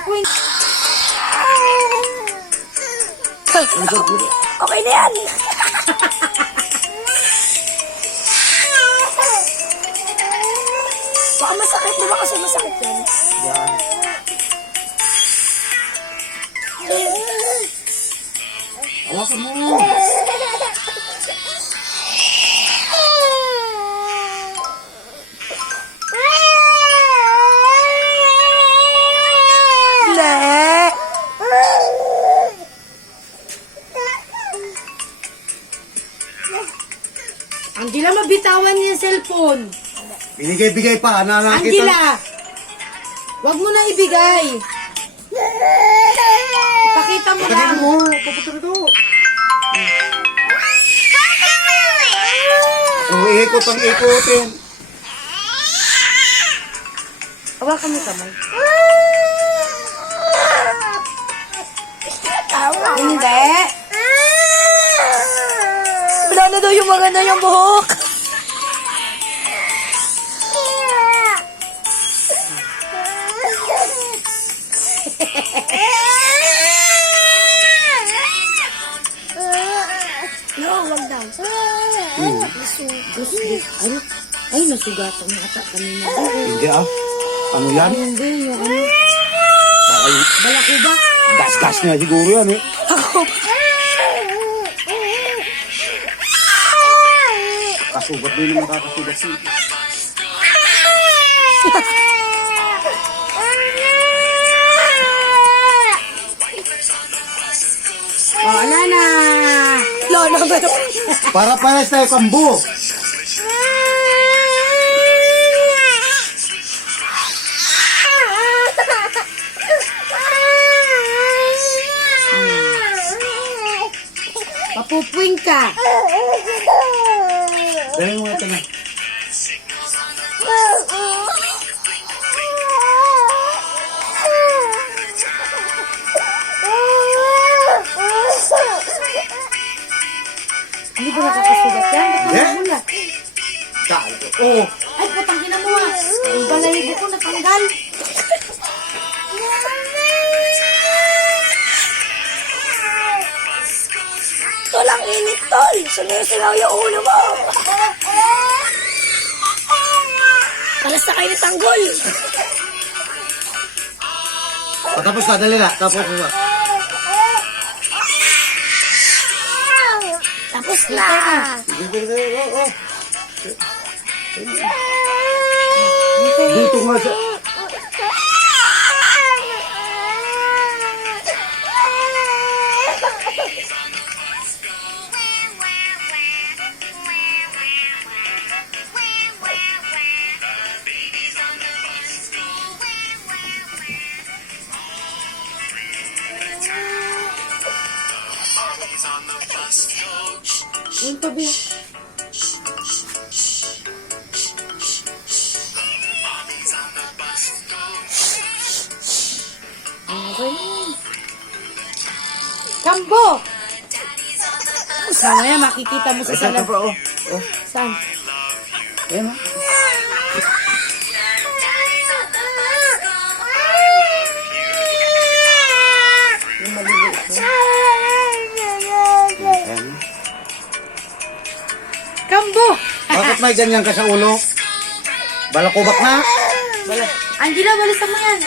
Papuin. Okay na yan. Baka masakit, di ba kasi masakit yan? Yan. Hawakan mo. Angela, mabitawan niya yung cellphone. Binigay-bigay pa. Nakakita. Angela! Wag mo na ibigay. Ipakita mo Patayin lang. mo. Papunta na to. Ikot ang ikotin. Hawakan mo kamay. Hindi. Wala na daw yung mga na yung buhok. No, wag daw. Ay, nasugatan na ata kanina. Hindi ah. Ano yan? Hindi, yung ano. Ay, Balakuba. gas-gas niya siguro yan eh. Kasugat din naman kakasugat siya. Oh, ano na? Lono ba? Para tayo kambo. Papupuin ka. Dahil mo ito na. Hindi ba nakakasugat yan? Ba't Eh? naman mula? Oo. Ay, putang ina mo ah. Ang balahibo ko natanggal. Tol, ang init, tol. Sunisingaw yung ulo mo. Paras na kayo ni Tanggol. Tapos na, dali na. Tapos na. Tapos na. Dito nga sa... Yung tabi. Okay. Kambo! Mamaya makikita mo sa Ay, saan ka salam. pa, oh. Oh, Saan? ayan oh. Yung maliliit mo. Ayan. Kambo! Bakit may ganyan ka sa ulo? Balakubak na? Angela, balisan mo yan.